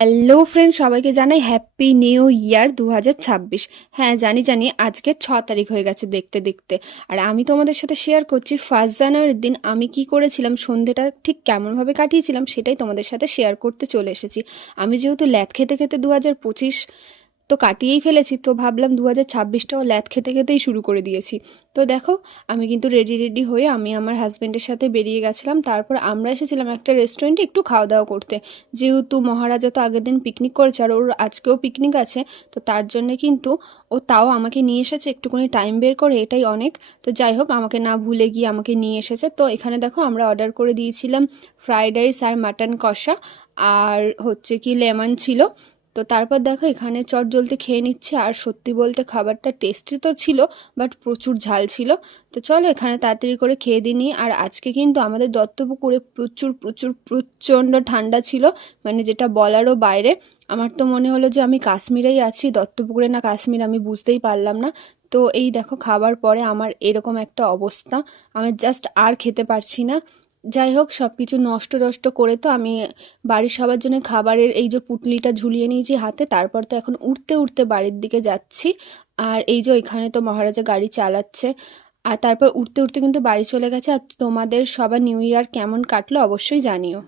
Hello friend, সবাইকে জানাই happy new year 2026। হ্যাঁ, জানি আজকে 6 তারিখ হয়ে গেছে দেখতে দেখতে। আর আমি তোমাদের সাথে শেয়ার করছি 1 জানুয়ারির দিন আমি কি করেছিলাম, সন্ধেটা ঠিক কেমনভাবে কাটিয়েছিলাম সেটাই তোমাদের সাথে শেয়ার করতে চলে এসেছি। আমি যেহেতু ল্যাদ খেতে খেতে 2025 তো কাটিয়েই ফেলেছি, তো ভাবলাম 2026টাও ল্যাদ খেতে খেতেই শুরু করে দিয়েছি। তো দেখো, আমি কিন্তু রেডি হয়ে আমি আমার হাজব্যান্ডের সাথে বেরিয়ে গেছিলাম। তারপর আমরা এসেছিলাম একটা রেস্টুরেন্টে একটু খাওয়া দাওয়া করতে। যেহেতু মহারাজা তো আগের দিন পিকনিক করেছে আর ওর আজকেও পিকনিক আছে, তো তার জন্যে কিন্তু ও তাও আমাকে নিয়ে এসেছে একটুখানি টাইম বের করে, এটাই অনেক। তো যাই হোক, আমাকে না ভুলে গিয়ে আমাকে নিয়ে এসেছে। তো এখানে দেখো, আমরা অর্ডার করে দিয়েছিলাম ফ্রাইড রাইস আর মাটন কষা, আর হচ্ছে কি লেমন ছিল। তো তারপর দেখো, এখানে চট জলদি খেয়ে নিচ্ছে। আর সত্যি বলতে খাবারটা টেস্টি তো ছিল, বাট প্রচুর ঝাল ছিল। তো চলো এখানে তাড়াতাড়ি করে খেয়ে দিই নি। আর আজকে কিন্তু আমাদের দত্তপুকুরে প্রচুর প্রচুর প্রচণ্ড ঠান্ডা ছিল, মানে যেটা বলারও বাইরে। আমার তো মনে হলো যে আমি কাশ্মীরেই আছি, দত্তপুকুরে না কাশ্মীর আমি বুঝতেই পারলাম না। তো এই দেখো, খাবার পরে আমার এরকম একটা অবস্থা, আমি জাস্ট আর খেতে পারছি না। যাই হোক, সব কিছু নষ্ট নষ্ট করে তো আমি বাড়ির সবার জন্য খাবারের এই যে পুটলিটা ঝুলিয়ে নিয়েছি হাতে। তারপর তো এখন উঠতে উঠতে বাড়ির দিকে যাচ্ছি। আর এই যে এখানে তো মহারাজা গাড়ি চালাচ্ছে। আর তারপর উঠতে উঠতে কিন্তু বাড়ি চলে গেছে। আর তোমাদের সবার নিউ ইয়ার কেমন কাটলো অবশ্যই জানিও।